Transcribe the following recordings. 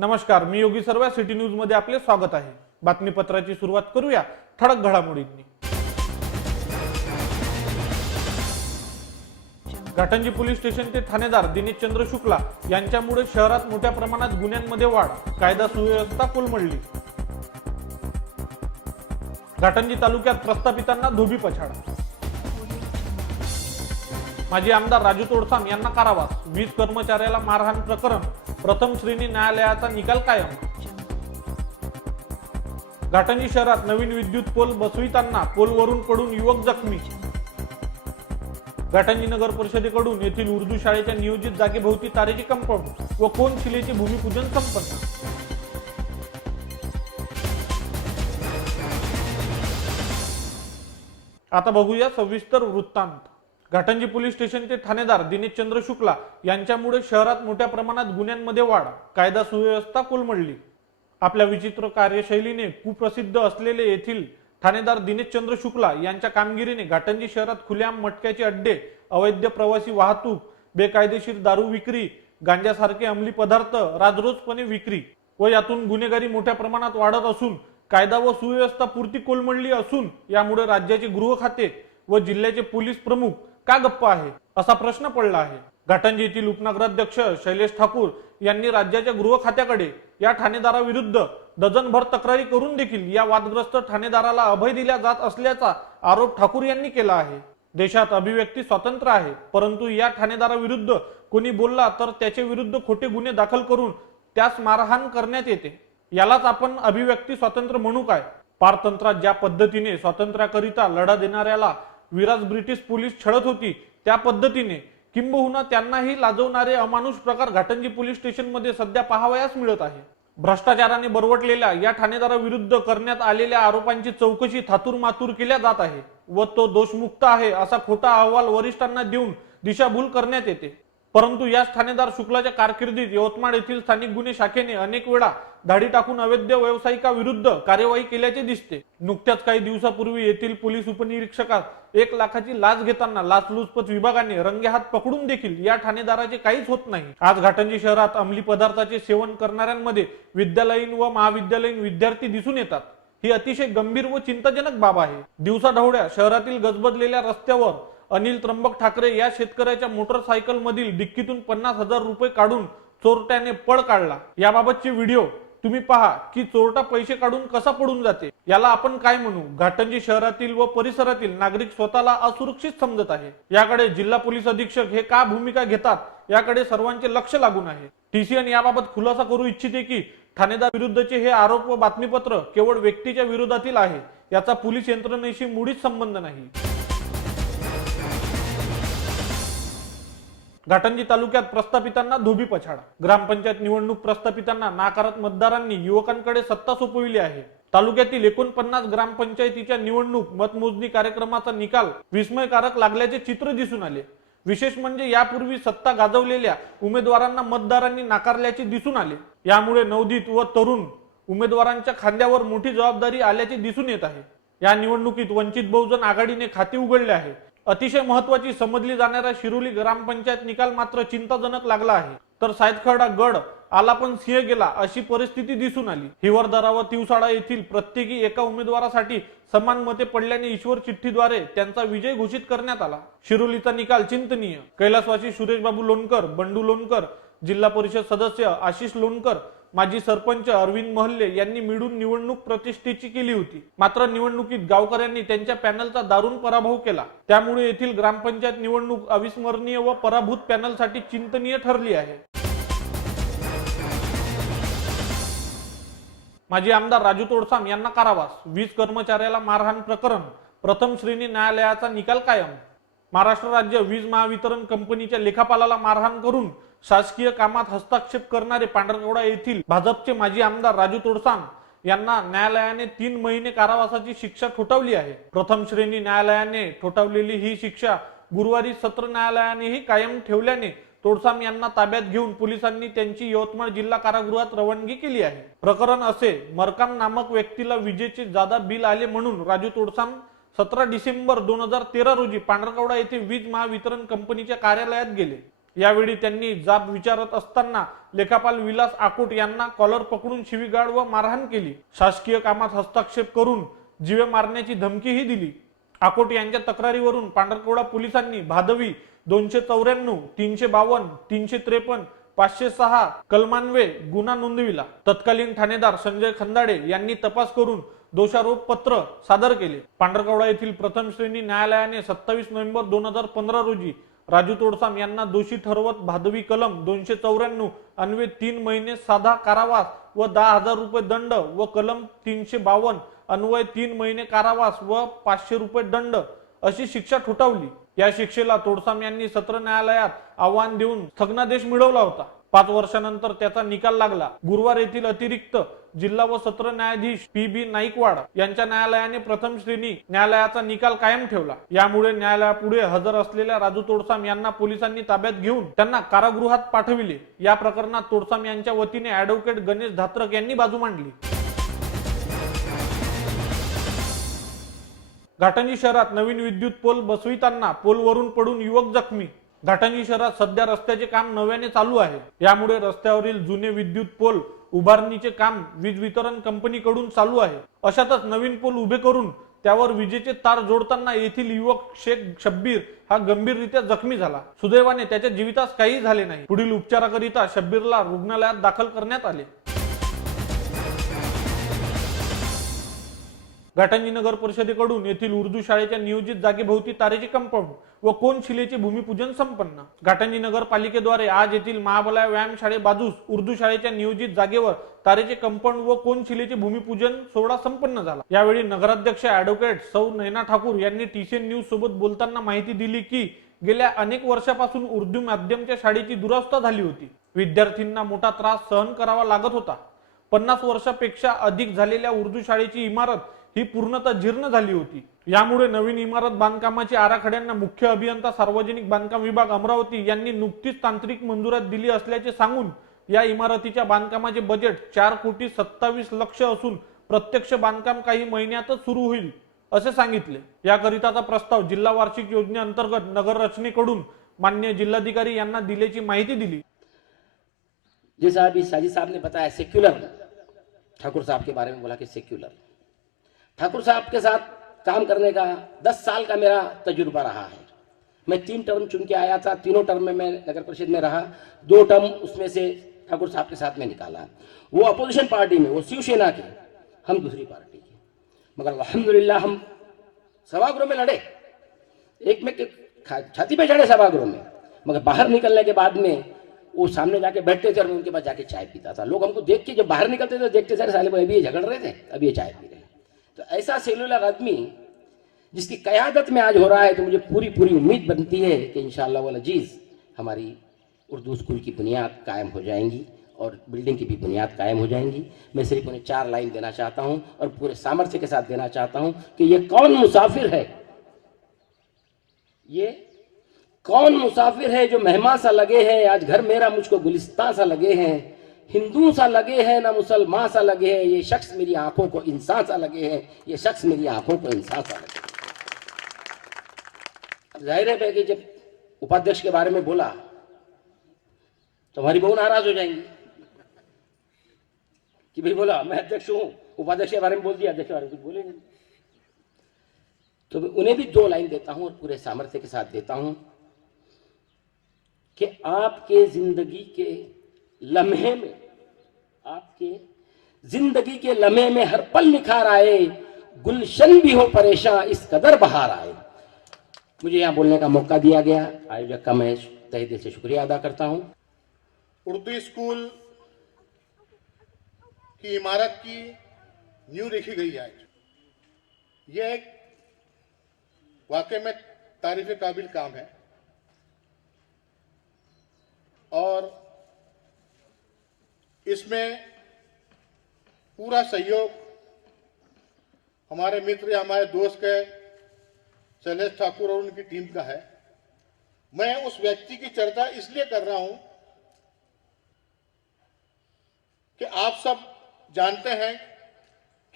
नमस्कार, मी योगी सर्व city news मध्ये आपले स्वागत आहे। बातमीपत्राची सुरुवात करूया ठळक घडामोडींनी। घाटंजी पोलीस स्टेशन ते ठाणेदार दिनेशचंद्र शुक्ला यांच्यामुळे शहरात मोठ्या प्रमाणात गुन्ह्यांमध्ये वाढ, कायदा सुव्यवस्था कोलमडली। घाटंजी तालुक्यात प्रस्थापितांना धोबी पछाड। माजी आमदार राजू तोडसाम यांना कारावास, वीज कर्मचाऱ्याला मारहाण प्रकरण प्रथम श्रेणी न्यायालयाचा निकाल कायम। घाटंजी शहरात नवीन विद्युत पोल बसविताना पोलवरून पडून युवक जखमी। घाटंजी नगर परिषदेकडून येथील उर्दू शाळेच्या नियोजित जागेभोवती तारेची कंपाऊंड व कोनशिलेचे भूमिपूजन संपन्न। आता बघूया सविस्तर वृत्तांत। घाटंजी पोलीस स्टेशन ते ठाणेदार दिनेशचंद्र शुक्ला यांच्यामुळे शहरात मोठ्या प्रमाणात गुन्ह्यांमध्ये वाढ, कायदा सुव्यवस्था कोलमडली। आपल्या विचित्र कार्यशैलीने कुप्रसिद्ध असलेले येथील ठाणेदार दिनेशचंद्र शुक्ला यांच्या कामगिरीने घाटंजी शहरात खुलेआम मटक्याचे अड्डे, अवैध प्रवासी वाहतूक, बेकायदेशीर दारू विक्री, गांजासारखे अंमली पदार्थ राजरोजपणे विक्री व यातून गुन्हेगारी मोठ्या प्रमाणात वाढत असून कायदा व सुव्यवस्था पुरती कोलमडली असून यामुळे राज्याचे गृह खाते व जिल्ह्याचे पोलीस प्रमुख का गप्प आहे असा प्रश्न पडला आहे। घाटंजी येथील उपनगराध्यक्ष शैलेश ठाकूर यांनी राज्याच्या गृह खात्याकडे या ठाणेदाराविरुद्ध डझनभर तक्रारी करून देखील या वादग्रस्त ठाणेदाराला अभय दिला जात असल्याचा आरोप ठाकूर यांनी केला आहे। देशात अभिव्यक्ती स्वातंत्र्य आहे, परंतु या ठाणेदाराविरुद्ध कोणी बोलला तर त्याच्या विरुद्ध खोटे गुन्हे दाखल करून त्यास मारहाण करण्यात येते। यालाच आपण अभिव्यक्ती स्वातंत्र्य म्हणू काय? पारतंत्र्यात ज्या पद्धतीने स्वातंत्र्याकरिता लढा देणाऱ्याला विराज ब्रिटिश पोलीस छळत होती त्या पद्धतीने किंबहुना त्यांनाही लाजवणारे अमानुष प्रकार घाटंजी पोलीस स्टेशन मध्ये सध्या पाहावयास मिळत आहे। भ्रष्टाचाराने बरवटलेल्या या ठाणेदाराविरुद्ध करण्यात आलेल्या आरोपांची चौकशी थातूरमातूर केल्या जात आहे व तो दोषमुक्त आहे असा खोटा अहवाल वरिष्ठांना देऊन दिशाभूल करण्यात येते। परंतु याच ठाणेदार शुक्लाच्या कारकिर्दीत यवतमाळ येथील स्थानिक गुन्हे शाखेने अनेक वेळा धाडी टाकून अवैध व्यावसायिकाविरुद्ध कार्यवाही केल्याचे दिसते। नुकत्याच काही दिवसापूर्वी येथील पोलीस उपनिरीक्षकास 1 लाखाची लाच घेताना लाचलुचपत विभागाने रंगेहात पकडून देखील या ठाणेदाराचे काहीच होत नाही। आज घाटंजी शहरात अंमली पदार्थाचे सेवन करणाऱ्यांमध्ये विद्यालयीन व महाविद्यालयीन विद्यार्थी दिसून येतात। ही अतिशय गंभीर व चिंताजनक बाब आहे। दिवसाढवळ्या शहरातील गजबजलेल्या रस्त्यावर अनिल त्र्यंबक ठाकरे या शेतकऱ्याच्या मोटरसायकल मधील डिक्कीतून 50,000 रुपये काढून चोरट्याने पळ काढला। याबाबतचे व्हिडिओ तुम्ही पहा की चोरटा पैसे काढून कसा पडून जाते। याला आपण काय म्हणू? घाटंजी शहरातील व परिसरातील नागरिक स्वतःला असुरक्षित समजत आहे। याकडे जिल्हा पोलीस अधीक्षक हे का भूमिका घेतात याकडे सर्वांचे लक्ष लागून आहे। TCN याबाबत खुलासा करू इच्छिते की ठाणेदार विरुद्धचे हे आरोप व बातमीपत्र केवळ व्यक्तीच्या विरोधातील आहे, याचा पोलीस यंत्रणेशी मुळीच संबंध नाही। घाटंजी तालुक्यात प्रस्थापितांना धोबी पछाड। ग्रामपंचायत निवडणूक प्रस्थापितांना नाकारत मतदारांनी युवकांकडे सत्ता सोपविली आहे। तालुक्यातील 49 ग्रामपंचायतीच्या निवडणूक मतमोजणी कार्यक्रमाचा निकाल विस्मयकारक लागल्याचे चित्र दिसून आले। विशेष म्हणजे यापूर्वी सत्ता गाजवलेल्या उमेदवारांना मतदारांनी नाकारल्याचे दिसून आले। यामुळे नवोदित व तरुण उमेदवारांच्या खांद्यावर मोठी जबाबदारी आल्याचे दिसून येत आहे। या निवडणुकीत वंचित बहुजन आघाडीने खाते उघडले आहे। अतिशय महत्वाची समजली जाणाऱ्या शिरोली ग्रामपंचायत निकाल मात्र चिंताजनक लागला आहे। तर सायतखर्डा गड आला पण सिंह गेला अशी परिस्थिती दिसून आली। हिवरदरा व तिवसाडा येथील प्रत्येकी एका उमेदवारासाठी समान मते पडल्याने ईश्वर चिठ्ठीद्वारे त्यांचा विजय घोषित करण्यात आला। शिरोलीचा निकाल चिंतनीय। कैलासवासी सुरेशबाबू लोणकर, बंडू लोणकर, जिल्हा परिषद सदस्य आशिष लोणकर, माजी सरपंच अरविंद महल्ले यांनी मिळून निवडणूक प्रतिष्ठेची केली होती। मात्र निवडणुकीत गावकऱ्यांनी त्यांच्या पॅनलचा दारुण पराभव केला। त्यामुळे येथील ग्रामपंचायत निवडणूक अविस्मरणीय व पराभूत पॅनलसाठी चिंतनीय ठरली आहे। माजी आमदार राजू तोडसाम यांना कारावास, वीज कर्मचाऱ्याला मारहाण प्रकरण प्रथम श्रेणी न्यायालयाचा निकाल कायम। महाराष्ट्र राज्य वीज महावितरण कंपनीच्या लेखापालाला मारहाण करून शासकीय कामात हस्तक्षेप करणारे पांढरकवडा येथील भाजपचे माजी आमदार राजू तोडसाम यांना न्यायालयाने 3 महिने कारावासाची शिक्षा ठोठावली आहे। प्रथम श्रेणी न्यायालयाने ठोठावलेली ही शिक्षा गुरुवारी सत्र न्यायालयानेही कायम ठेवल्याने तोडसाम यांना ताब्यात घेऊन पोलिसांनी त्यांची यवतमाळ जिल्हा कारागृहात रवानगी केली आहे। प्रकरण असे, मरकाम नामक व्यक्तीला विजेचे जादा बिल आले म्हणून राजू तोडसाम 17 डिसेंबर 2013 रोजी पांढरकवडा येथे वीज महावितरण कंपनीच्या कार्यालयात गेले। यावेळी त्यांनी जाब विचारत असताना लेखापाल विलास आकोट यांना कॉलर पकडून शिवीगाळ व मारहाण केली. शासकीय कामात हस्तक्षेप करून जीवे मारण्याची धमकीही दिली. आकोट यांच्या तक्रारीवरून पांढरकवडा पोलिसांनी भादवी 294, 352, 353, 506 कलमान्वये गुन्हा नोंदविला. तत्कालीन ठाणेदार संजय खंदाडे यांनी तपास करून दोषारोप पत्र सादर केले. पांढरकवडा येथील प्रथम श्रेणी न्यायालयाने 27 नोव्हेंबर 2015 रोजी राजू तोडसाम यांना दोषी ठरवत भादवी कलम 294 अन्वये 3 महिने साधा कारावास व 10,000 रुपये दंड व कलम 352 अन्वये 3 महिने कारावास व 500 रुपये दंड अशी शिक्षा ठोठावली. या शिक्षेला तोडसाम यांनी सत्र न्यायालयात आव्हान देऊन स्थगनादेश मिळवला होता. 5 वर्षानंतर त्याचा निकाल लागला. गुरुवार येथील अतिरिक्त जिल्हा व सत्र न्यायाधीश पी.बी. नाईकवाड यांच्या न्यायालयाने प्रथम श्रेणी न्यायालयाचा निकाल कायम ठेवला. यामुळे न्यायालयापुढे हजर असलेल्या राजू तोडसाम यांना पोलिसांनी ताब्यात घेऊन त्यांना कारागृहात पाठविले. या प्रकरणात तोडसाम यांच्या वतीने ऍडव्होकेट गणेश धात्रक यांनी बाजू मांडली. घाटंजी शहरात नवीन विद्युत पोल बसविताना पोलवरून पडून युवक जखमी. घाटंजी शहरात सध्या रस्त्याचे काम नव्याने चालू आहे. यामुळे रस्त्यावरील जुने विद्युत पोल उभारणीचे काम वीज वितरण कंपनीकडून चालू आहे. अशातच नवीन पोल उभे करून त्यावर विजेचे तार जोडताना येथील युवक शेख शब्बीर हा गंभीररित्या जखमी झाला. सुदैवाने त्याच्या जीवितास काही झाले नाही. पुढील उपचाराकरिता शब्बीरला रुग्णालयात दाखल करण्यात आले. घाटंजी नगर परिषदेकडून येथील उर्दू शाळेच्या नियोजित जागेभोवती तारेचे कंपाऊंड व कोन शिलेचे भूमिपूजन संपन्न. घाटंजी नगरपालिकेद्वारे आज येथील महाबलाय व्यायाम शाळे बाजूस उर्दू शाळेच्या नियोजित जागेवर तारेचे कंपाऊंड व कोन शिलेचे भूमिपूजन सोहळा संपन्न झाला. यावेळी नगराध्यक्ष ऍडव्होकेट सौ नैना ठाकूर यांनी टीसीएन न्यूज सोबत बोलताना माहिती दिली की गेल्या अनेक वर्षापासून उर्दू माध्यमच्या शाळेची दुरावस्था झाली होती. विद्यार्थ्यांना मोठा त्रास सहन करावा लागत होता. 50 वर्षापेक्षा अधिक झालेल्या उर्दू शाळेची इमारत ही पूर्णतः जीर्ण झाली होती. यामुळे नवीन इमारत बांधकामाची आराखड्यांना मुख्य अभियंता सार्वजनिक बांधकाम विभाग अमरावती यांनी नुकतीच तांत्रिक मंजुरात दिली असल्याचे सांगून या इमारतीच्या बांधकामाचे बजेट 4,27,00,000 असून प्रत्यक्ष बांधकाम काही महिन्यातच सुरू होईल असे सांगितले. याकरिताचा प्रस्ताव जिल्हा वार्षिक योजनेअंतर्गत नगर रचनेकडून माननीय जिल्हाधिकारी यांना दिल्याची माहिती दिली. जैसा अभी साजिद साहब ने बताया सेक्युलर, ठाकुर साहब के बारे में बोला कि सेक्युलर, ठाकुर साहब के साथ काम करने का 10 साल का मेरा तजुर्बा रहा है. मैं 3 टर्म चुन के आया था. तीनों टर्म में मैं नगर परिषद में रहा. 2 टर्म उसमें से ठाकुर साहब के साथ में निकाला. वो अपोजिशन पार्टी में, वो शिवसेना के, हम दूसरी पार्टी के, मगर अल्हम्दुलिल्लाह हम सभागृह में लड़े, एक में छाती पे चढ़े सभागृह में, मगर बाहर निकलने के बाद में वो सामने जाके बैठते थे और मैं उनके पास जाके चाय पीता था. लोग हमको देख के जब बाहर निकलते थे देखते थे साले अभी ये झगड़ रहे थे, अभी ये चाय पी रहे हैं. तो ऐसा सेलुलर आदमी जिसकी कयादत में आज हो रहा है, तो मुझे पूरी उम्मीद बनती है कि इंशाअल्लाह वल अजीज हमारी उर्दू स्कूल की बुनियाद कायम हो जाएंगी और बिल्डिंग की भी बुनियाद कायम हो जाएंगी. मैं सिर्फ उन्हें 4 लाइन देना चाहता हूं और पूरे सामर्थ्य के साथ देना चाहता हूं कि ये कौन मुसाफिर है, ये कौन मुसाफिर है जो मेहमान सा लगे हैं, आज घर मेरा मुझको गुलिस्तान सा लगे हैं, हिंदू सा लगे हैं ना मुसलमान सा लगे हैं, ये शख्स मेरी आंखों को इंसान सा लगे हैं, ये शख्स मेरी आंखों को इंसान सा लगे. अब जाहिर है कि जब उपाध्यक्ष के बारे में बोला तो हमारी बहू नाराज हो जाएंगी कि भाई बोला मैं अध्यक्ष हूं, उपाध्यक्ष के बारे में बोल दिया, अध्यक्ष के बारे में कुछ बोलेंगे. तो उन्हें भी 2 लाइन देता हूं और पूरे सामर्थ्य के साथ देता हूं कि आपके जिंदगी के लम्हे में, आपके जिंदगी के लम्हे में हर पल निखार आए, गुलशन भी हो परेशान इस कदर बहार आए. मुझे यहाँ बोलने का मौका दिया गया, आयोजक का मैं तहे दिल से शुक्रिया अदा करता हूँ. उर्दू स्कूल की इमारत की नींव रखी गई है. यह एक वाकई में तारीफ काबिल काम है और इसमें पूरा सहयोग हमारे मित्र या हमारे दोस्त के शैलेश ठाकुर और उनकी टीम का है. मैं उस व्यक्ति की चर्चा इसलिए कर रहा हूं कि आप सब जानते हैं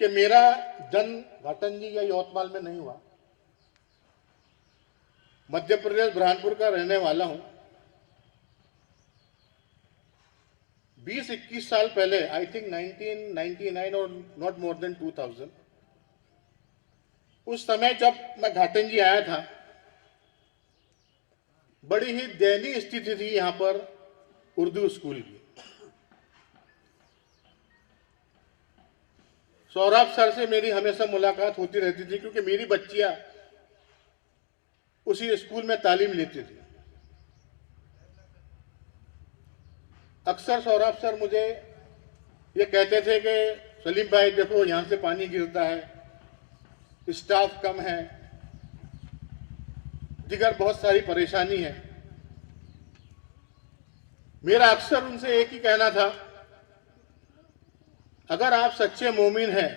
कि मेरा जन्म घाटंजी या यवतमाल में नहीं हुआ. मध्य प्रदेश बुरहानपुर का रहने वाला हूं 20-21 साल पहले, आई थिंक 1999 और नॉट मोर देन 2000, उस समय जब मैं घाटंजी आया था, बड़ी ही दयनीय स्थिति थी यहां पर उर्दू स्कूल की। सौरभ सर से मेरी हमेशा मुलाकात होती रहती थी क्योंकि मेरी बच्चियां उसी स्कूल में तालीम लेती थी। अक्सर सौरभ सर मुझे ये कहते थे कि सलीम भाई देखो यहां से पानी गिरता है, स्टाफ कम है, दिगर बहुत सारी परेशानी है। मेरा अक्सर उनसे एक ही कहना था, अगर आप सच्चे मोमिन हैं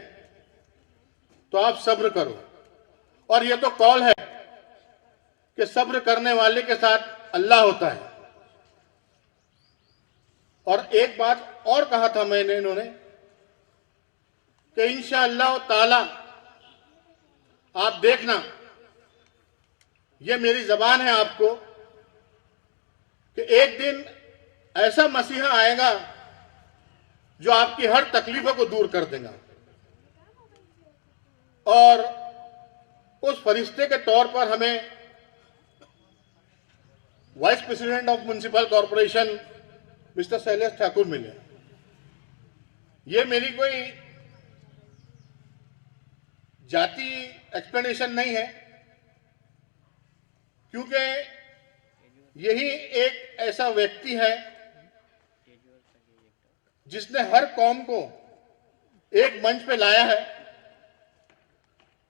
तो आप सब्र करो, और यह तो कौल है कि सब्र करने वाले के साथ अल्लाह होता है। और एक बात और कहा था मैंने इन्होंने कि इंशाअल्लाह ताला आप देखना, यह मेरी जबान है आपको, कि एक दिन ऐसा मसीहा आएगा जो आपकी हर तकलीफों को दूर कर देगा, और उस फरिश्ते के तौर पर हमें vice president of municipal corporation mister Shailesh Thakur मिले। ये मेरी कोई जाति एक्सप्लेनेशन नहीं है, क्योंकि यही एक ऐसा व्यक्ति है जिसने हर कौम को एक मंच पे लाया है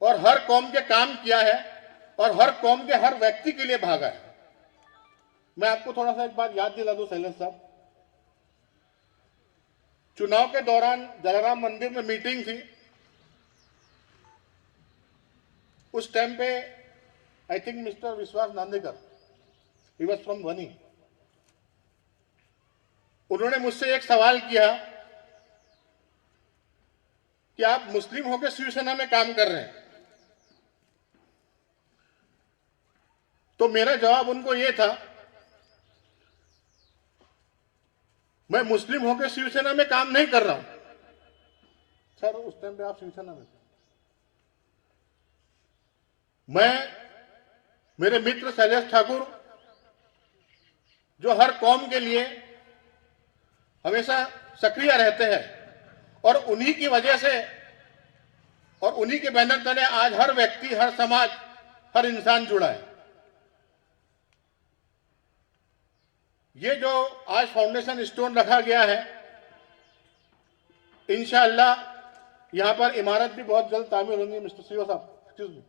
और हर कौम के काम किया है और हर कौम के हर व्यक्ति के लिए भागा है। मैं आपको थोड़ा सा एक बात याद दिला दूं शैलेश साहब, चुनाव के दौरान जलाराम मंदिर में मीटिंग थी, उस टाइम पे आई थिंक मिस्टर विश्वास नांदेकर, ही वॉज फ्रॉम वनी, उन्होंने मुझसे एक सवाल किया कि आप मुस्लिम होकर शिवसेना में काम कर रहे हैं, तो मेरा जवाब उनको यह था, मैं मुस्लिम होकर शिवसेना में काम नहीं कर रहा हूं। सर उस टाइम पे आप शिवसेना में थे। मैं, मेरे मित्र शैलेश ठाकुर जो हर कौम के लिए हमेशा सक्रिय रहते हैं, और उन्हीं की वजह से और उन्हीं के बैनर तले आज हर व्यक्ति, हर समाज, हर इंसान जुड़ा है। ये जो आज फाउंडेशन स्टोन रखा गया है, इंशाअल्लाह यहां पर इमारत भी बहुत जल्द तामीर होगी। मिस्टर सीओ साहब, एक्सक्यूज मी,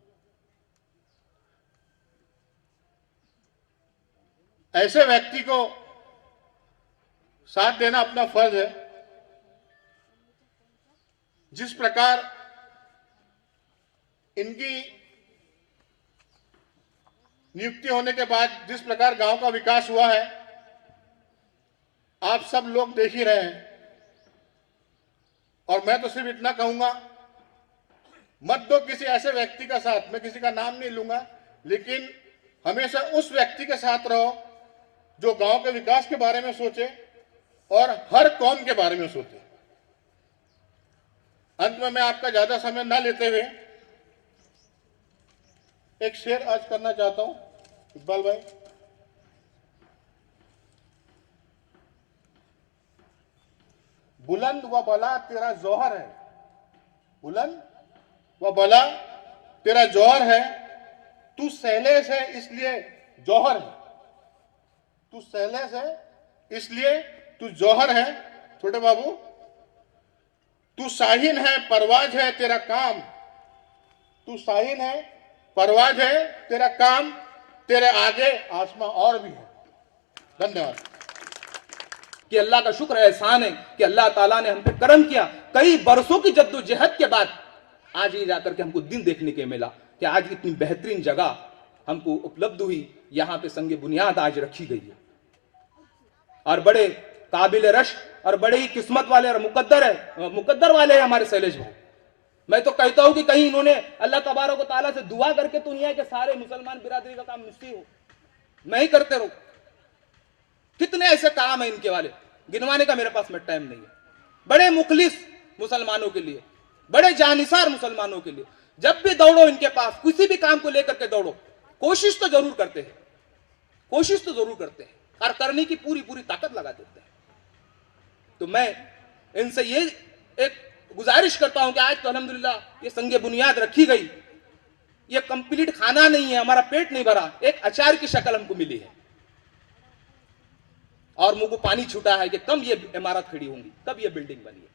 ऐसे व्यक्ति को साथ देना अपना फर्ज है। जिस प्रकार इनकी नियुक्ति होने के बाद जिस प्रकार गांव का विकास हुआ है, आप सब लोग देख ही रहे हैं। और मैं तो सिर्फ इतना कहूंगा, मत दो किसी ऐसे व्यक्ति का साथ, मैं किसी का नाम नहीं लूंगा, लेकिन हमेशा उस व्यक्ति के साथ रहो जो गांव के विकास के बारे में सोचे और हर कौम के बारे में सोचे। अंत में मैं आपका ज्यादा समय ना लेते हुए एक शेर अर्ज करना चाहता हूं। इकबाल भाई, बुलंद व बला तेरा जौहर है, बुलंद व बला तेरा जौहर है, तू सैलेश है इसलिए जौहर है, तू सैलेश है इसलिए तू जौहर है। छोटे बाबू, तू शाहीन है परवाज है तेरा काम, तू शाहीन है परवाज है तेरा काम, तेरे आगे आसमां और भी है। धन्यवाद। कि अल्लाह का शुक्र एहसान है कि अल्लाह ताला ने हम पे करम किया। कई बरसों की जद्दोजहद के बाद आज ये जाकर के हमको दिन देखने के मिला कि आज इतनी बेहतरीन जगह हमको उपलब्ध हुई, यहाँ पे संगे बुनियाद आज रखी गई है। और बड़े काबिल रश और बड़े ही किस्मत वाले और मुकद्दर वाले हैं हमारे शैलेश भाई। मैं तो कहता हूं कि कहीं इन्होंने अल्लाह तबारक व तआला से दुआ करके दुनिया के सारे मुसलमान बिरादरी का काम मुझसे हो, मैं ही करते रहूं। कितने ऐसे काम है इनके वाले। गिनवाने का मेरे पास में टाइम नहीं है। बड़े मुखलिस मुसलमानों के लिए, बड़े जानिसार मुसलमानों के लिए, जब भी दौड़ो इनके पास, किसी भी काम को लेकर के दौड़ो, कोशिश तो जरूर करते हैं, कोशिश तो जरूर करते हैं और करने की पूरी पूरी ताकत लगा देते हैं। तो मैं इनसे ये एक गुजारिश करता हूं कि आज तो अल्हम्दुलिल्लाह ये संगे बुनियाद रखी गई, ये कंप्लीट खाना नहीं है, हमारा पेट नहीं भरा, एक अचार की शक्ल हमको मिली है और मुंह को पानी छूटा है कि कब ये इमारत खड़ी होंगी, कब ये बिल्डिंग बनी है।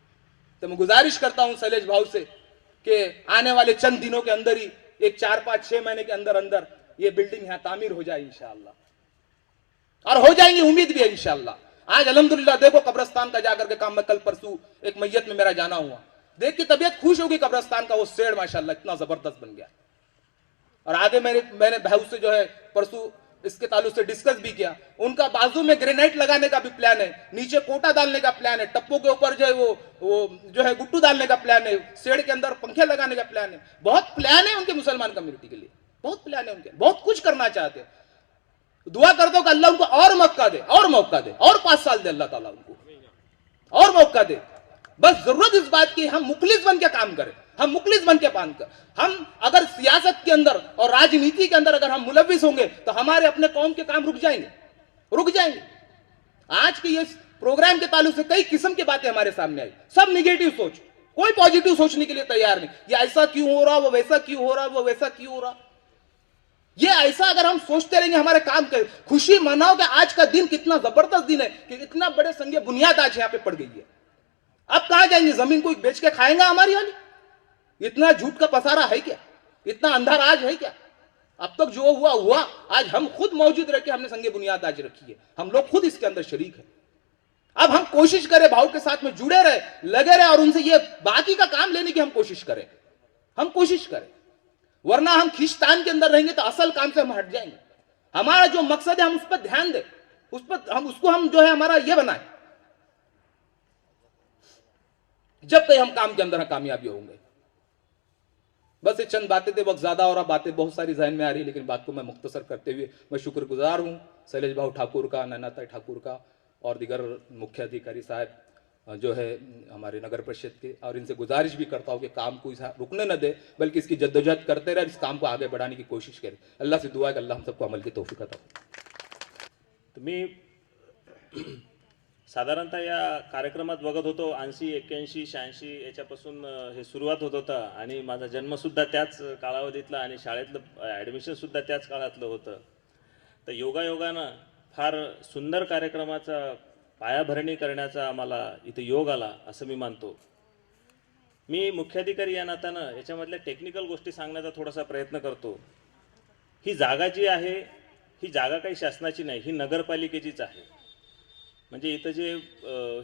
तो मैं गुजारिश करता हूं शैलेश भाव से कि आने वाले चंद दिनों के अंदर ही, एक 4-5-6 महीने के अंदर अंदर ये बिल्डिंग यहां तामीर हो जाए इंशाअल्लाह, और हो जाएंगी, उम्मीद भी है इंशाअल्लाह। आज अल्हम्दुलिल्लाह देखो कब्रिस्तान का जाकर के काम, मैं कल परसों एक मैयत में मेरा जाना हुआ, देख के तबीयत खुश होगी, कब्रिस्तान का वो शेड माशाल्लाह इतना जबरदस्त बन गया। और आगे मैंने भाई से जो है परसों इसके ताल्लुक से डिस्कस भी किया, उनका बाजू में ग्रेनाइट लगाने का भी प्लान है, नीचे कोटा डालने का प्लान है, टप्पों के ऊपर जो है वो जो है गुट्टू डालने का प्लान है, शेड के अंदर पंखे लगाने का प्लान है, बहुत प्लान है उनके मुसलमान कम्युनिटी के लिए, बहुत प्लान है उनके, बहुत कुछ करना चाहते हैं। दुआ कर दो कि अल्लाह उनको और मौका दे, और मौका दे, और 5 साल दे अल्लाह ताला उनको, और मौका दे। बस जरूरत इस बात की हम मुखलिस बन के काम करें, हम मुखलिस बन के काम कर। हम अगर सियासत के अंदर और राजनीति के अंदर अगर हम मुलविस होंगे तो हमारे अपने कौम के काम रुक जाएंगे, रुक जाएंगे। आज के ये प्रोग्राम के ताल्लुक से कई किस्म की बातें हमारे सामने आई, सब निगेटिव सोच, कोई पॉजिटिव सोचने के लिए तैयार नहीं। ये ऐसा क्यों हो रहा, वो वैसा क्यों हो रहा, वो वैसा क्यों हो रहा। ये ऐसा अगर हम सोचते रहेंगे हमारे काम के, खुशी मनाओ कि आज का दिन कितना जबरदस्त दिन है कि इतना बड़े संगे बुनियाद आज यहाँ पे पड़ गई है। अब कहां जाएंगे, जमीन कोई बेच के खाएंगा हमारी वाली? इतना झूठ का पसारा है क्या, इतना अंधाराज है क्या? अब तक जो हुआ हुआ, आज हम खुद मौजूद रह के हमने संगे बुनियाद आज रखी है, हम लोग खुद इसके अंदर शरीक है। अब हम कोशिश करें भाव के साथ में जुड़े रहे, लगे रहे और उनसे ये बाकी का काम लेने की हम कोशिश करें, हम कोशिश करें, वरना हम खींचतान के अंदर रहेंगे तो असल काम से हम हट जाएंगे। हमारा जो मकसद है हम उस पर ध्यान दें, उस पर हम उसको हम जो है हमारा ये बनाए, जब तक हम काम के अंदर कामयाबी होंगे। बस ये चंद बातें थे, वक्त ज्यादा और बातें बहुत सारी जहन में आ रही है, लेकिन बात को मैं मुख्तसर करते हुए मैं शुक्रगुजार हूँ शैलेश भाऊ ठाकुर का, नैनाताई ठाकुर का और दीगर मुख्य अधिकारी साहब जो है हमारे नगर परिषद के, और इनसे गुजारिश भी करता हूँ कि काम को रुकने न दे, बल्कि इसकी जद्दोजहद करते रहे, इस काम को आगे बढ़ाने की कोशिश करें। अल्लाह से दुआ है कि अल्लाह हम सबको अमल की तौफीक अता फरमाए। तुम्ही साधारणतः या कार्यक्रमात बघत होतो 80, 81, 86 याच्यापासून हे सुरुवात होत होतं आणि माझा जन्मसुद्धा त्याच कालावधीतला आणि शाळेतलं ॲडमिशनसुद्धा त्याच काळातलं होतं। तर योगायोगानं फार सुंदर कार्यक्रमाचा पायाभरणी करण्याचा आम्हाला इथे योग आला असं मी मानतो। मी मुख्याधिकारी या नात्यानं याच्यामधल्या टेक्निकल गोष्टी सांगण्याचा थोडासा प्रयत्न करतो। ही जागा जी आहे, ही जागा काही शासनाची नाही, ही नगरपालिकेचीच आहे। म्हणजे इथं जे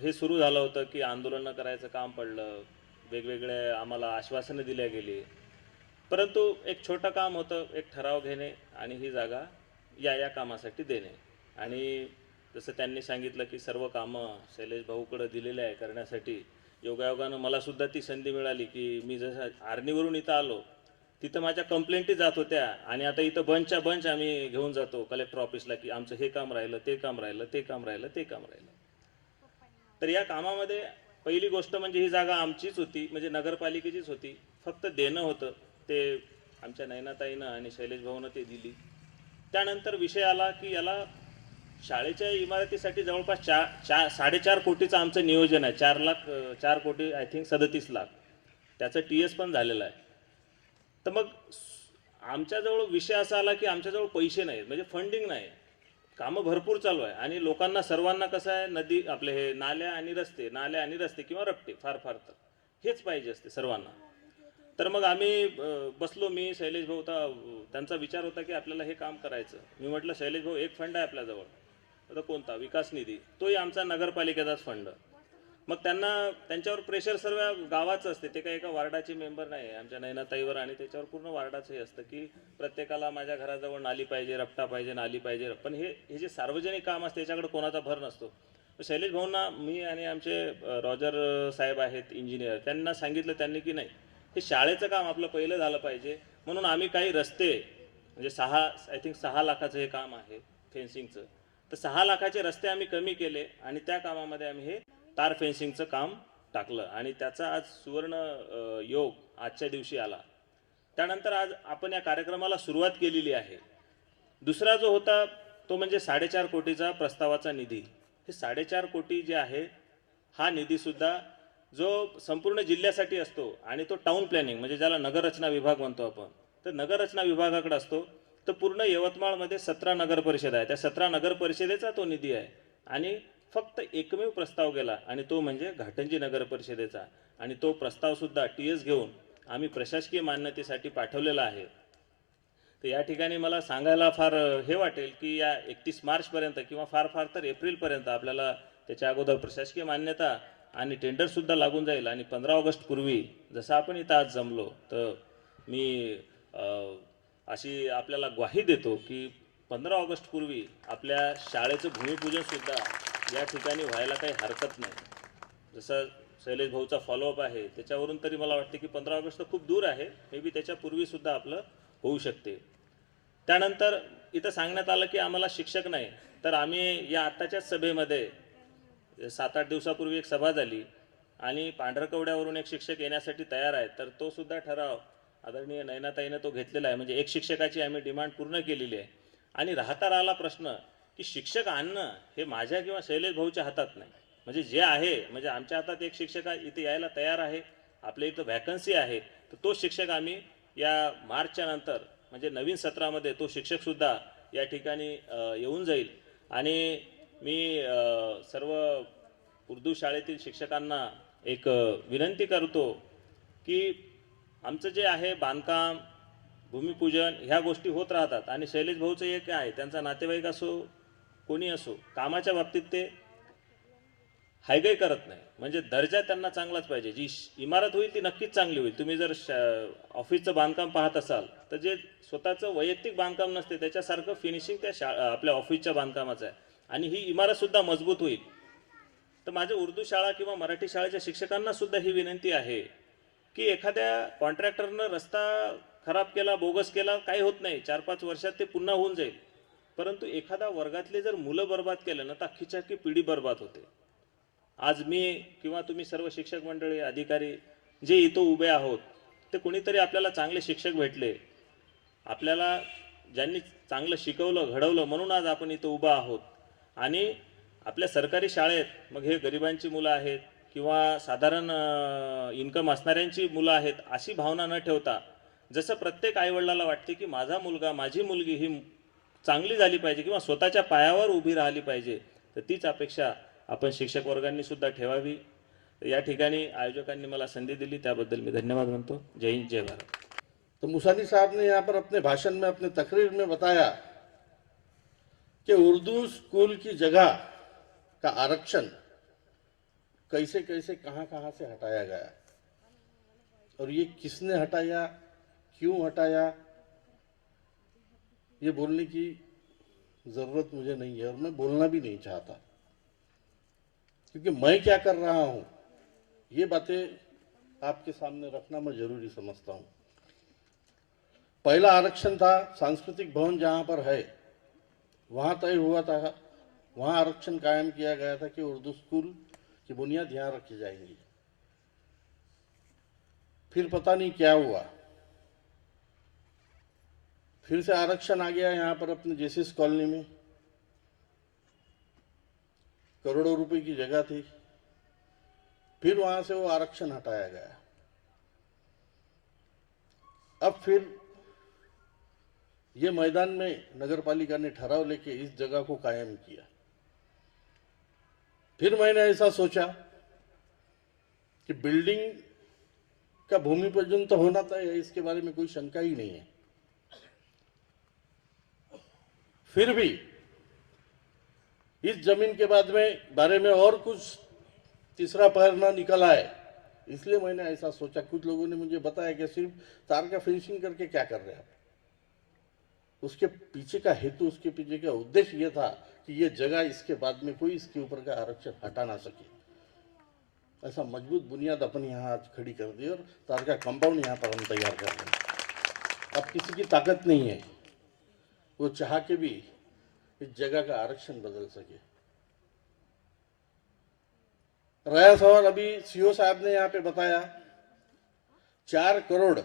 हे सुरू झालं होतं की आंदोलनं करायचं काम पडलं, वेगवेगळे आम्हाला आश्वासनं दिल्या गेली, परंतु एक छोटं काम होतं, एक ठराव घेणे आणि ही जागा या कामासाठी देणे। आणि जसं त्यांनी सांगितलं की सर्व कामं शैलेश भाऊकडे दिलेले आहे करण्यासाठी, योगायोगानं मलासुद्धा ती संधी मिळाली की मी जसं आर्नीवरून इथं आलो तिथं माझ्या कंप्लेंटी जात होत्या आणि आता इथं बंचच्या बंच आम्ही घेऊन जातो कलेक्टर ऑफिसला की आमचं हे काम राहिलं, ते काम राहिलं, ते काम राहिलं, ते काम राहिलं। तर या कामामध्ये पहिली गोष्ट म्हणजे ही जागा आमचीच होती, म्हणजे नगरपालिकेचीच होती, फक्त देणं होतं, ते आमच्या नैनाताईनं आणि शैलेश भाऊनं ते दिली। त्यानंतर विषय आला की याला शाळेच्या इमारतीसाठी जवळपास 4.5 कोटीचं आमचं नियोजन आहे, 4 कोटी आय थिंक 37 लाख, त्याचं TS पण झालेलं आहे। तर मग आमच्याजवळ विषय असा आला की आमच्याजवळ पैसे नाहीत, म्हणजे फंडिंग नाही, कामं भरपूर चालू आहे आणि लोकांना सर्वांना कसं आहे, नदी आपले हे नाल्या आणि रस्ते किंवा रपटे फार तर हेच पाहिजे असते सर्वांना। तर मग आम्ही बसलो, मी शैलेश भाऊ, त्यांचा विचार होता की आपल्याला हे काम करायचं। मी म्हटलं शैलेश भाऊ एक फंड आहे आपल्याजवळ, आता कोणता, विकास निधी, तोही आमचा नगरपालिकेचाच फंड। मग त्यांच्यावर प्रेशर सर्व गावाचं असते, ते काही एका वार्डाचे मेंबर नाही, आमच्या नैनाताईवर आणि त्याच्यावर पूर्ण वार्डाचं हे असतं की प्रत्येकाला माझ्या घराजवळ नाली पाहिजे, रपटा पाहिजे, नाली पाहिजे, पण हे जे सार्वजनिक काम असते त्याच्याकडे कोणाचा भर नसतो। शैलेश भाऊंना मी आणि आमचे रॉजर साहेब आहेत इंजिनियर, त्यांना सांगितलं त्यांनी की नाही हे शाळेचं काम आपलं पहिलं झालं पाहिजे, म्हणून आम्ही काही रस्ते म्हणजे 6 लाखाचं हे काम आहे फेन्सिंगचं, तर 6 लाखाचे रस्ते आम्ही कमी केले आणि त्या कामामध्ये आम्ही हे तार फेन्सिंगचं काम टाकलं आणि त्याचा आज सुवर्ण योग आजच्या दिवशी आला. त्यानंतर आज आपण या कार्यक्रमाला सुरुवात केलेली आहे. दुसरा जो होता तो म्हणजे 4.5 कोटीचा प्रस्तावाचा निधी. हे 4.5 कोटी जे आहे हा निधीसुद्धा जो संपूर्ण जिल्ह्यासाठी असतो आणि तो टाउन प्लॅनिंग म्हणजे ज्याला नगररचना विभाग म्हणतो आपण, तर नगररचना विभागाकडे असतो. तर पूर्ण यवतमाळमध्ये 17 नगर परिषद आहे, त्या 17 नगर परिषदेचा तो निधी आहे आणि फक्त एकमेव प्रस्ताव गेला आणि तो म्हणजे घाटंजी नगर परिषदेचा आणि तो प्रस्तावसुद्धा TS घेऊन आम्ही प्रशासकीय मान्यतेसाठी पाठवलेला आहे. तर या ठिकाणी मला सांगायला फार हे वाटेल की या 31 मार्चपर्यंत किंवा फार फार तर एप्रिलपर्यंत आपल्याला त्याच्या अगोदर प्रशासकीय मान्यता आणि टेंडरसुद्धा लागून जाईल आणि 15 ऑगस्ट पूर्वी जसं आपण इथं आज जमलो तर मी अशी आपल्याला ग्वाही देतो की 15 ऑगस्ट पूर्वी आपल्या शाळेचं भूमिपूजनसुद्धा या ठिकाणी व्हायला काही हरकत नाही. जसं शैलेश भाऊचा फॉलोअप आहे त्याच्यावरून तरी मला वाटते की 15 ऑगस्ट तर खूप दूर आहे, मे बी त्याच्या पूर्वीसुद्धा आपलं होऊ शकते. त्यानंतर इथं सांगण्यात आलं की आम्हाला शिक्षक नाही, तर आम्ही या आत्ताच्याच सभेमध्ये 7-8 दिवसापूर्वी एक सभा झाली आणि पांढरकवड्यावरून एक शिक्षक येण्यासाठी तयार आहे. तर तो सुद्धा ठराव आदरणीय नयनाताईनं तो घेतलेला आहे. म्हणजे एक शिक्षकाची आम्ही डिमांड पूर्ण केलेली आहे. आणि राहिला प्रश्न की शिक्षक आणणं हे माझ्या किंवा शैलेश भाऊच्या हातात नाही. म्हणजे जे आहे म्हणजे आमच्या हातात एक शिक्षक इथे यायला तयार आहे, आपल्या इथं व्हॅकन्सी आहे, तर तो शिक्षक आम्ही या मार्चच्या नंतर म्हणजे नवीन सत्रामध्ये तो शिक्षकसुद्धा या ठिकाणी येऊन जाईल. आणि मी सर्व उर्दू शाळेतील शिक्षकांना एक विनंती करतो की आमचं जे आहे बांधकाम भूमिपूजन ह्या गोष्टी होत राहतात आणि शैलेश भाऊचं एक आहे, त्यांचा नातेवाईक असो कोणी असो, कामाच्या बाबतीत ते हायगाई करत नाही. म्हणजे दर्जा त्यांना चांगलाच पाहिजे. जी इमारत होईल ती नक्कीच चांगली होईल. तुम्ही जर ऑफिसचं बांधकाम पाहत असाल तर जे स्वतःचं वैयक्तिक बांधकाम नसते त्याच्यासारखं फिनिशिंग त्या आपल्या ऑफिसच्या बांधकामाचं आहे आणि ही इमारतसुद्धा मजबूत होईल. तर माझ्या उर्दू शाळा किंवा मराठी शाळेच्या शिक्षकांना सुद्धा ही विनंती आहे की एखाद्या कॉन्ट्रॅक्टरनं रस्ता खराब केला, बोगस केला, काही होत नाही, 4-5 वर्षात ते पुन्हा होऊन जाईल. परंतु एखादा वर्गातले जर मुलं बर्बाद केलं ना तर अख्खीच्या अख्खी पिढी बर्बाद होते. आज मी किंवा तुम्ही सर्व शिक्षक मंडळी अधिकारी जे इथं उभे आहोत ते कोणीतरी आपल्याला चांगले शिक्षक भेटले, आपल्याला ज्यांनी चांगलं शिकवलं घडवलं म्हणून आज आपण इथं उभं आहोत. आणि आपल्या सरकारी शाळेत मग हे गरिबांची मुलं आहेत किंवा साधारण इन्कम असणाऱ्यांची मुलं आहेत अशी भावना न ठेवता जसं प्रत्येक आईवडिलाला वाटते की माझा मुलगा माझी मुलगी ही चांगली झाली पाहिजे किंवा स्वतःच्या पायावर उभी राहिली पाहिजे, तर तीच अपेक्षा आपण शिक्षक वर्गांनी सुद्धा ठेवावी. या ठिकाणी आयोजकांनी मला संधी दिली त्याबद्दल मी धन्यवाद म्हणतो. जय हिंद जय भारत. तो मुसानी साहब ने यहाँ पर अपने भाषण में अपने तकरीर में बताया कि उर्दू स्कूल की जगह का आरक्षण कैसे कैसे कहाँ कहाँ से हटाया गया और ये किसने हटाया, क्यों हटाया, ये बोलने की ज़रूरत मुझे नहीं है और मैं बोलना भी नहीं चाहता, क्योंकि मैं क्या कर रहा हूँ ये बातें आपके सामने रखना मैं जरूरी समझता हूँ. पहला आरक्षण था सांस्कृतिक भवन जहाँ पर है वहाँ तय हुआ था, वहाँ आरक्षण कायम किया गया था कि उर्दू स्कूल की बुनियाद यहाँ रखी जाएंगी. फिर पता नहीं क्या हुआ, फिर से आरक्षण आ गया यहाँ पर अपने जेसिस कॉलोनी में, करोड़ों रुपए की जगह थी, फिर वहां से वो आरक्षण हटाया गया. अब फिर ये मैदान में नगरपालिका ने ठहराव लेके इस जगह को कायम किया. फिर मैंने ऐसा सोचा कि बिल्डिंग का भूमि पूजन तो होना तय है, इसके बारे में कोई शंका ही नहीं है. फिर भी इस जमीन के बारे में और कुछ तीसरा पहलू निकल आए, इसलिए मैंने ऐसा सोचा. कुछ लोगों ने मुझे बताया कि सिर्फ तार का फिनिशिंग करके क्या कर रहे हैं आप. उसके पीछे का हेतु, उसके पीछे का उद्देश्य यह था कि ये जगह इसके बाद में कोई इसके ऊपर का आरक्षण हटा ना सके. ऐसा मजबूत बुनियाद अपन यहाँ आज खड़ी कर दी और तार का कंपाउंड यहाँ पर हम तैयार कर रहे हैं. अब किसी की ताकत नहीं है वो चाह के भी इस जगह का आरक्षण बदल सके। रहा सवाल, अभी सीओ साहब ने यहाँ पे बताया 4 करोड़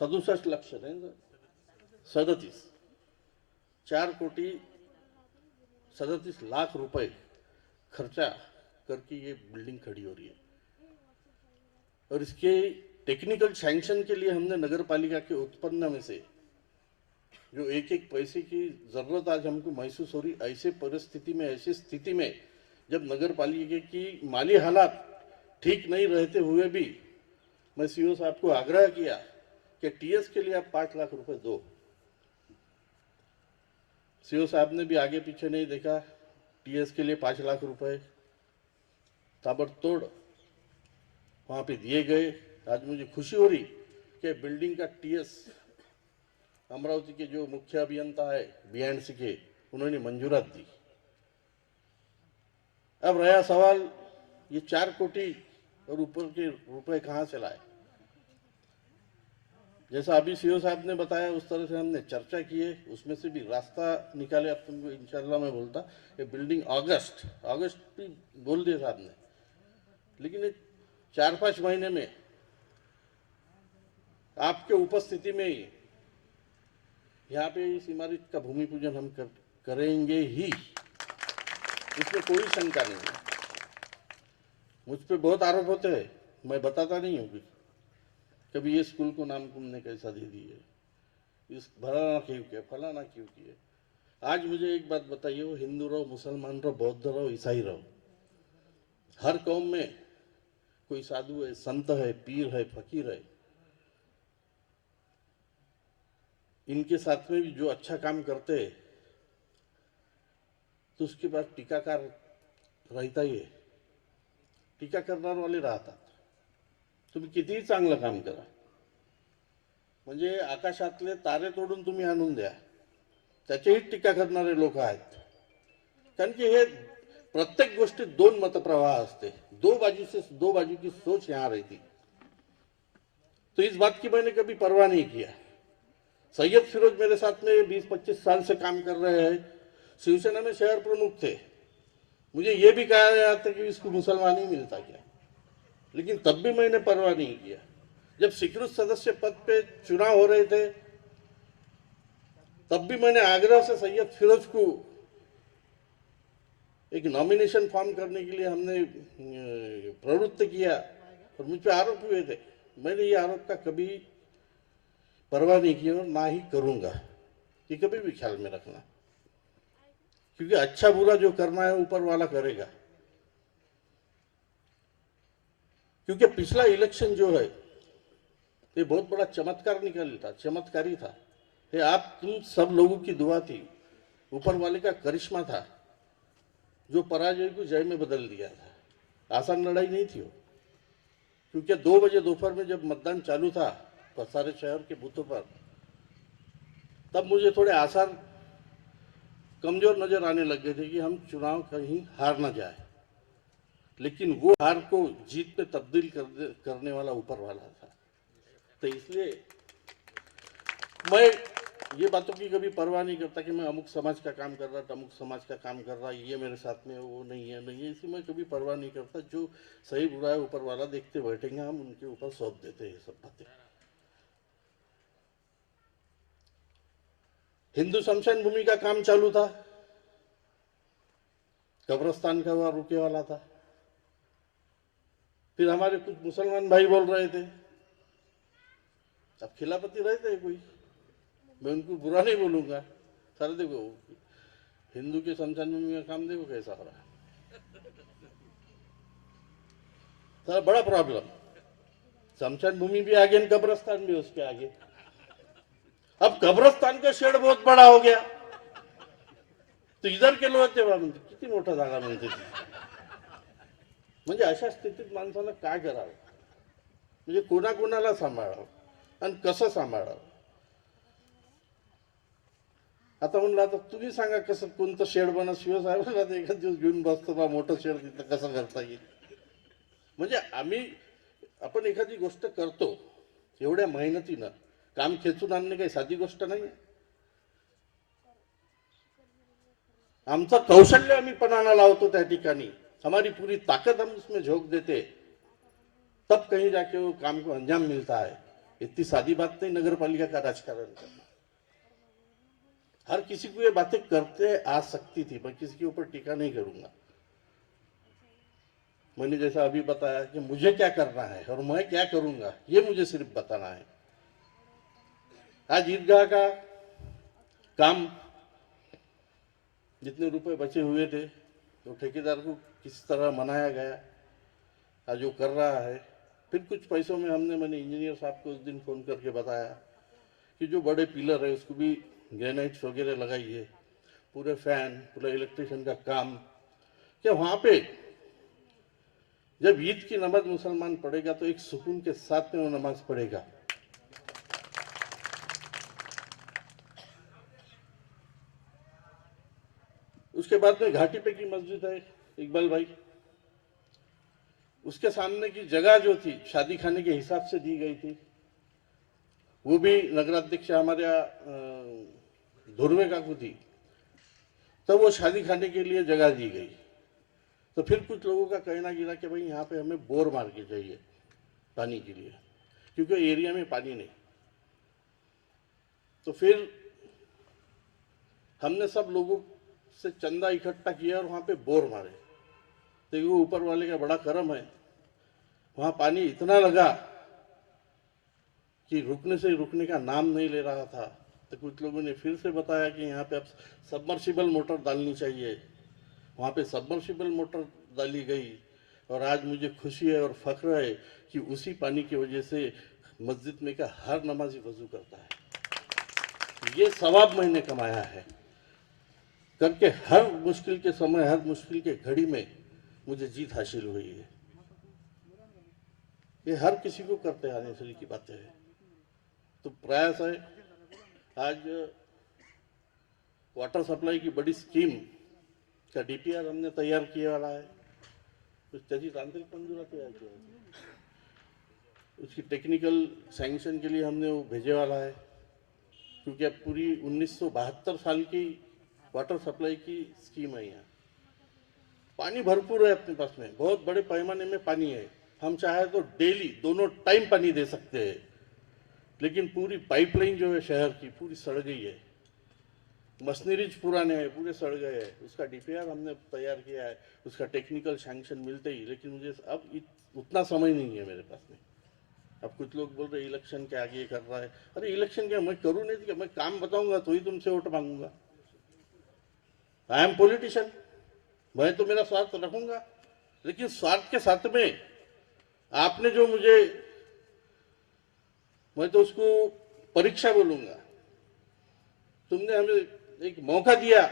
67 लक्ष नहीं 37 4 कोटी 37 लाख रुपए खर्चा करके ये बिल्डिंग खड़ी हो रही है। और इसके टेक्निकल सैंक्शन के लिए हमने नगर पालिका के उत्पन्न में से जो एक एक पैसे की जरूरत आज हमको महसूस हो रही, ऐसे परिस्थिति में, ऐसी स्थिति में जब नगर पालिका की माली हालात ठीक नहीं रहते हुए भी मैं सीओ साहब को आग्रह किया कि टीएस के लिए आप 5 लाख रुपए दो। सीओ साहब ने भी आगे पीछे नहीं देखा, टीएस के लिए 5 लाख रुपए ताबड़तोड़ वहां पे दिए गए। आज मुझे खुशी हो रही कि बिल्डिंग का टीएस अमरावती के जो मुख्य अभियंता है बीएंडसी के, उन्होंने मंजूरात दी। अब रहा सवाल, ये 4 कोटी और ऊपर के रुपए कहां से लाए। जैसा अभी सीओ साहब ने बताया उस तरह से हमने चर्चा की है, उसमें से भी रास्ता निकाले। अब तुमको इंशाल्लाह मैं बोलता ये बिल्डिंग अगस्त भी बोल दिया साहब ने, लेकिन 4-5 महीने में आपके उपस्थिति में ही यहाँ पे इस इमारत का भूमि पूजन हम करेंगे ही, इसमें कोई शंका नहीं है। मुझ पे बहुत आरोप होते हैं, मैं बताता नहीं हूँ कभी ये स्कूल को नाम तुमने कैसा दे दी है, इस फलाना क्यों किया, फलाना क्यों किया। आज मुझे एक बात बताइए, वो हिंदू रहो, मुसलमान रहो, बौद्ध रहो, ईसाई रहो, हर कौम में कोई साधु है, संत है, पीर है, फकीर है। इनके साथ में भी जो अच्छा काम करते हैं तो उसके बाद टीकाकार रहता ही है, टीका करणार वाले राहतात। तुम्ही कितीही चांगलं काम करा, म्हणजे आकाशातले तारे तोडून तुम्ही आणून द्या, त्याचेही टीका करणारे लोक आहेत। कारण की हे प्रत्येक गोष्टीत 2 मतप्रवाह असते, दो बाजू की सोच यहाँ रहती। तो इस बात की मैंने कभी परवाह नहीं किया। सैयद फिरोज मेरे साथ में 20-25 साल से काम कर रहे हैं, शिवसेना में शहर प्रमुख थे। मुझे ये भी कहा गया था कि इसको मुसलमान ही मिलता क्या, लेकिन तब भी मैंने परवाह नहीं किया। जब स्वीकृत सदस्य पद पे चुनाव हो रहे थे तब भी मैंने आग्रह से सैयद फिरोज को एक नॉमिनेशन फॉर्म करने के लिए हमने प्रवृत्त किया और मुझ पे आरोप हुए थे। मैंने ये आरोप का कभी परवाह नहीं किया और ना ही करूंगा, ये कभी भी ख्याल में रखना, क्योंकि अच्छा बुरा जो करना है ऊपर वाला करेगा। क्योंकि पिछला इलेक्शन जो है ये बहुत बड़ा चमत्कारी था। ये आप तुम सब लोगों की दुआ थी, ऊपर वाले का करिश्मा था जो पराजय को जय में बदल दिया था। आसान लड़ाई नहीं थी वो, क्योंकि 2 बजे दोपहर में जब मतदान चालू था सारे शहर के बूथों पर, तब मुझे थोड़े आसार कमजोर नजर आने लग गए थे कि हम चुनाव कहीं हार ना जाए। लेकिन वो हार को जीत में तब्दील करने वाला ऊपर वाला था। तो इसलिए मैं ये बातों की कभी परवाह नहीं करता कि मैं अमुक समाज का काम कर रहा था, अमुक समाज का काम कर रहा, ये मेरे साथ में वो नहीं है, इसकी मैं कभी परवाह नहीं करता। जो सही बुरा है ऊपर वाला देखते बैठेंगे, हम उनके ऊपर सौंप देते हैं ये सब बातें। हिंदू शमशान भूमि का काम चालू था, कब्रस्तान का हुआ रुके वाला था। फिर हमारे कुछ मुसलमान भाई बोल रहे थे, अब खिलाफती रहते हैं कोई, मैं उनको बुरा नहीं बोलूंगा। सर देखो हिंदू के शमशान भूमि का काम देखो कैसा हो रहा है, सर बड़ा प्रॉब्लम। शमशान भूमि भी आगे, कब्रस्तान भी उसके आगे। अब कब्रस्तान का शेड बहुत बड़ा हो गया, तो इधर के लोक तेव्हा म्हणते किती मोठा जागा म्हणते ती। म्हणजे अशा स्थितीत माणसाला काय करावं, म्हणजे कोणाकोणाला सांभाळावं आणि कसं सांभाळावं। आता म्हणलं आता तुम्ही सांगा कसं कोणतं शेड बनव। शिवसाहेबांना एखाद दिवस घेऊन बसतो बा, मोठं शेड तिथं कसं करता येईल। म्हणजे आपण एखादी गोष्ट करतो एवढ्या मेहनतीनं, काम खेचून आणणे काही साधी गोष्ट नाही। आमचं कौशल्य आम्ही पणाला लावतो त्या ठिकाणी, हमारी पूरी ताकत हम उसमें झोंक देते, तब कहीं जाके वो काम को अंजाम मिलता है। इतनी सादी बात नहीं नगर पालिका का राजकारण करना। हर किसी को ये बातें करते आ सकती थी, मैं किसी के ऊपर टीका नहीं करूंगा। मैंने जैसा अभी बताया कि मुझे क्या करना है और मैं क्या करूंगा, ये मुझे सिर्फ बताना है। आज ईदगाह का काम जितने रुपए बचे हुए थे तो ठेकेदार को किस तरह मनाया गया, आज वो कर रहा है। फिर कुछ पैसों में मैंने इंजीनियर साहब को उस दिन फोन करके बताया कि जो बड़े पिलर है उसको भी ग्रेनाइट्स वगैरह लगाइए, पूरे फैन, पूरा इलेक्ट्रिशियन का काम, क्या वहां पे जब ईद की नमाज मुसलमान पढ़ेगा तो एक सुकून के साथ में वो नमाज पढ़ेगा। उसके बाद में घाटी पे की मस्जिद है इकबाल भाई, उसके सामने की जगह जो थी शादी खाने के हिसाब से दी गई थी, वो भी नगराध्यक्ष हमारे धुर्वे काकू थी, तब वो शादी खाने के लिए जगह दी गई। तो फिर कुछ लोगों का कहना गिरा कि भाई यहाँ पे हमें बोर मार के चाहिए पानी के लिए, क्योंकि एरिया में पानी नहीं। तो फिर हमने सब लोगों से चंदा इकट्ठा किया और वहां पे बोर मारे। तो वो ऊपर वाले का बड़ा करम है, वहां पानी इतना लगा कि रुकने का नाम नहीं ले रहा था। तो कुछ लोगों ने फिर से बताया कि यहाँ पे अब सबमर्सिबल मोटर डालनी चाहिए, वहां पे सबमर्सिबल मोटर डाली गई। और आज मुझे खुशी है और फख्र है कि उसी पानी की वजह से मस्जिद में का हर नमाजी वजू करता है। ये सवाब मैंने कमाया है करके, हर मुश्किल के समय, हर मुश्किल के घड़ी में मुझे जीत हासिल हुई है। ये हर किसी को करते आने से की बातें हैं। तो प्रयास है, आज वाटर सप्लाई की बड़ी स्कीम का डीपीआर हमने तैयार किया वाला है, त्याची तांत्रिक मंजूरी तैयार किया है, उसकी टेक्निकल सैंक्शन के लिए हमने वो भेजे वाला है। क्योंकि अब पूरी 1972 साल की वाटर सप्लाई की स्कीम है। यहाँ पानी भरपूर है अपने पास में, बहुत बड़े पैमाने में पानी है। हम चाहे तो डेली दोनों टाइम पानी दे सकते हैं, लेकिन पूरी पाइपलाइन जो है शहर की पूरी सड़ गई है, मशीनरीज पुराने हैं, पूरे सड़ गए हैं। उसका डीपीआर हमने तैयार किया है, उसका टेक्निकल सैंक्शन मिलते ही, लेकिन मुझे अब उतना समय नहीं है मेरे पास में। अब कुछ लोग बोल रहे इलेक्शन के आगे कर रहा है, अरे इलेक्शन क्या मैं करूँ नहीं, क्या मैं काम बताऊंगा तो ही तुमसे वोट मांगूंगा। आई एम पॉलिटिशियन, मैं तो मेरा स्वार्थ रखूंगा, लेकिन स्वार्थ के साथ में आपने जो मुझे, मैं तो उसको परीक्षा बोलूंगा। तुमने हमें एक मौका दिया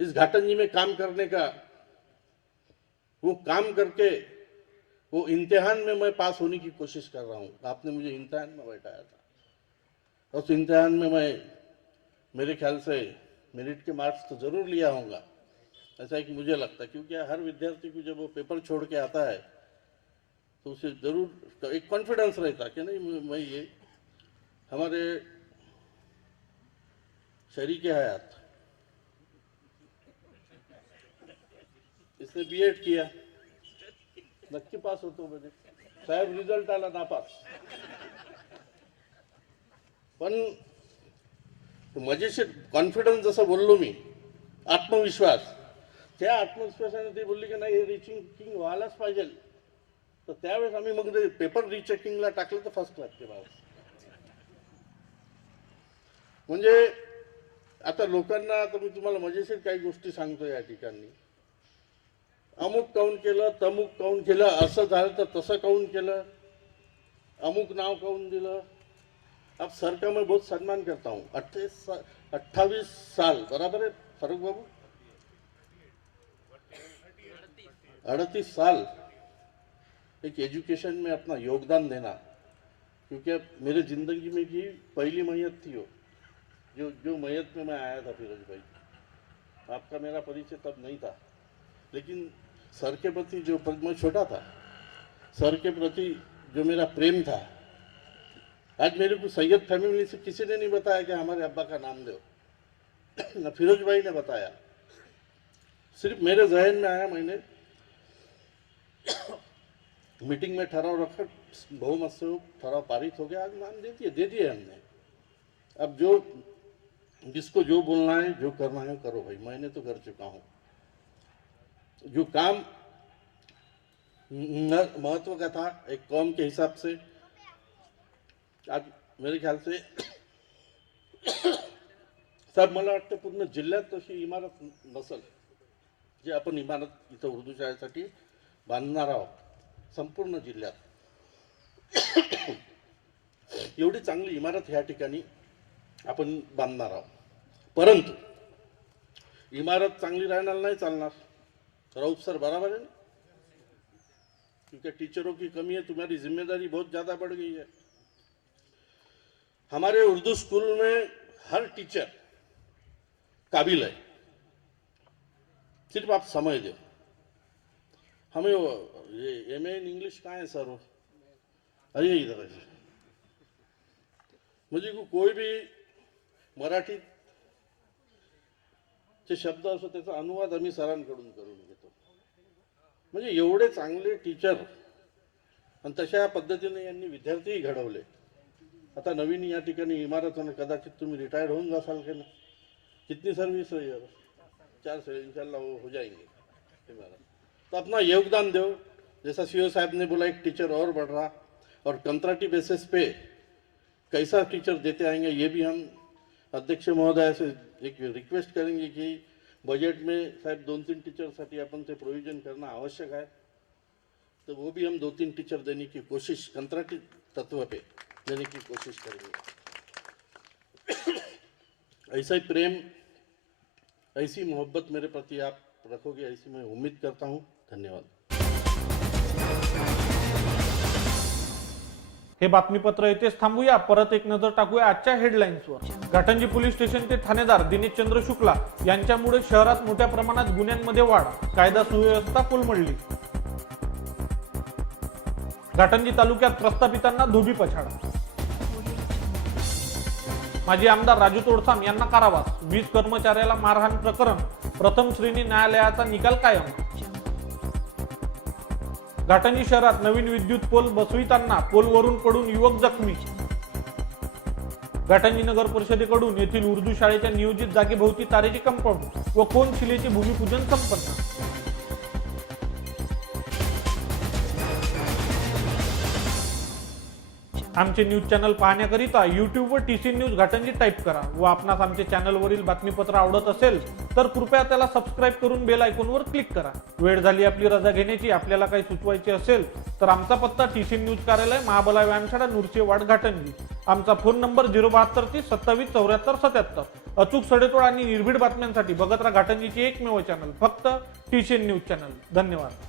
इस घाटन जी में काम करने का, वो काम करके वो इम्तिहान में मैं पास होने की कोशिश कर रहा हूं। आपने मुझे इम्तिहान में बैठाया था, उस इम्तिहान में मैं मेरे ख्याल से मेरिट के मार्क्स तो जरूर लिया होगा, ऐसा है कि मुझे लगता है। क्योंकि हर विद्यार्थी को जब वो पेपर छोड़ के आता है तो उसे जरूर एक कॉन्फिडेंस रहता कि नहीं मैं ये, हमारे शरीक हयात इसने बीएड किया, नक्की पास होतो म्हणजे साहेब रिझल्ट आला नापास, पण मजेशीर कॉन्फिडन्स जसं बोललो मी, आत्मविश्वास, त्या आत्मविश्वासाने ते बोलले की नाही हे रीचेकिंग व्हायलाच पाहिजे। तर त्यावेळेस आम्ही मग पेपर रीचेकिंगला टाकलं तर फर्स्ट लागते बाबा। म्हणजे आता लोकांना, आता मी तुम्हाला मजेशीर काही गोष्टी सांगतो या ठिकाणी, अमुक काऊन केलं, तमुक काऊन केलं, असं झालं तर तसं काऊन केलं, अमुक नाव काऊन दिलं। अब सर का मैं बहुत सम्मान करता हूँ। 28 साल बराबर है फारूक बाबू, 38 साल एक एजुकेशन में अपना योगदान देना, क्योंकि अब मेरे जिंदगी में की पहली मैयत थी वो, जो मैयत में मैं आया था फिरोज भाई। आपका मेरा परिचय तब नहीं था, लेकिन सर के प्रति जो, मैं छोटा था, सर के प्रति जो मेरा प्रेम था, आज मेरे को सैयद फैमिली से किसी ने नहीं बताया कि हमारे अब्बा का नाम दो। फिरोज भाई ने बताया, सिर्फ मेरे जहन में आया, मैंने मीटिंग में ठहराव रखा, बहुमत से वो ठहराव पारित हो गया, आज मान दे दिए हमने। अब जो जिसको जो बोलना है, जो करना है करो भाई, मैंने तो कर चुका हूँ। जो काम महत्व का था एक कौम के हिसाब से, आज मेरे ख्याल से साहेब मला वाटतं पूर्ण जिल्ह्यात तशी इमारत नसेल जे आपण इमारत इथं उर्दू शाळेसाठी बांधणार आहोत संपूर्ण जिल्ह्यात। एवढी चांगली इमारत ह्या ठिकाणी आपण बांधणार आहोत, परंतु इमारत चांगली राहणार नाही चालणार। राउत सर बराबर है ना, क्योंकि टीचरों की कमी है, तुम्हारी जिम्मेदारी बहुत ज़्यादा बढ़ गई है। हमारे उर्दू स्कूल में हर टीचर काबिल है, सिर्फ आप समझ दो। हमें ये एमए इन इंग्लिश कहाँ है सर? अरे इधर है। मुझे कोई भी मराठी चे शब्द असो त्याचा अनुवाद आम्ही सरांकडून करून घेतो। म्हणजे एवढे चांगले टीचर आणि तशा पद्धतीने यांनी विद्यार्थीही घडवले। आता नवीन या ठिकाणी इमारत होणं, कदाचित तुम्ही रिटायर्ड होऊन जासाल के ना, कितनी सर्विस है यार, 4 से इंशाल्लाह वो हो जाएंगे। तो अपना योगदान दो, जैसा सीओ साहब ने बोला, एक टीचर और बढ़ रहा, और कंट्राक्टी बेसिस पे कैसा टीचर देते आएंगे, ये भी हम अध्यक्ष महोदय से एक रिक्वेस्ट करेंगे कि बजट में साहब 2-3 टीचरसाठी अपन ते प्रोविजन करना आवश्यक है। तो वो भी हम 2-3 टीचर देने की कोशिश कंट्राक्टी तत्व पे देने की कोशिश करेंगे। ऐसा ही प्रेम, ऐसी मोहब्बत मेरे प्रति आप रखोगे, ऐसी मैं उम्मीद करता हूँ। धन्यवाद। हे बातमीपत्र येथेच थांबूया। परत एक नजर टाकूया आजच्या हेडलाईन्सवर। घाटंजी पोलीस स्टेशनचे ठाणेदार दिनेशचंद्र शुक्ला यांच्यामुळे शहरात मोठ्या प्रमाणात गुन्ह्यांमध्ये वाढ, कायदा सुव्यवस्था कोलमडली। घाटंजी तालुक्यात प्रस्थापितांना धोबी पछाडा। माजी आमदार राजू तोडसाम यांना कारावास, वीज कर्मचाऱ्याला मारहाण प्रकरण प्रथम श्रेणी न्यायालयाचा निकाल कायम। घाटंजी शहरात नवीन विद्युत पोल बसविताना पोलवरून पडून युवक जखमी। घाटंजी नगर परिषदेकडून येथील उर्दू शाळेच्या नियोजित जागेभोवती तारेची कंपाऊंड व कोनशिलेचे भूमिपूजन संपन्न। आमचे न्यूज चॅनल पाहण्याकरिता YouTube वर TC न्यूज घाटंजी टाईप करा व आपणास आमचे चॅनलवरील बातमीपत्र आवडत असेल तर कृपया त्याला सबस्क्राईब करून बेल आयकॉनवर क्लिक करा। वेळ झाली आपली रजा घेण्याची, आपल्याला काही सुचवायचे असेल तर आमचा पत्ता TC न्यूज कार्यालय, महाबला व्यायामशाळा, नुरसेवाड, घाटंजी। आमचा फोन नंबर 072 30 27 74 77। अचूक सडेतोड आणि निर्भीड बातम्यांसाठी बघत राहा घाटंजीचे एकमेव चॅनल, फक्त TC न्यूज चॅनल। धन्यवाद।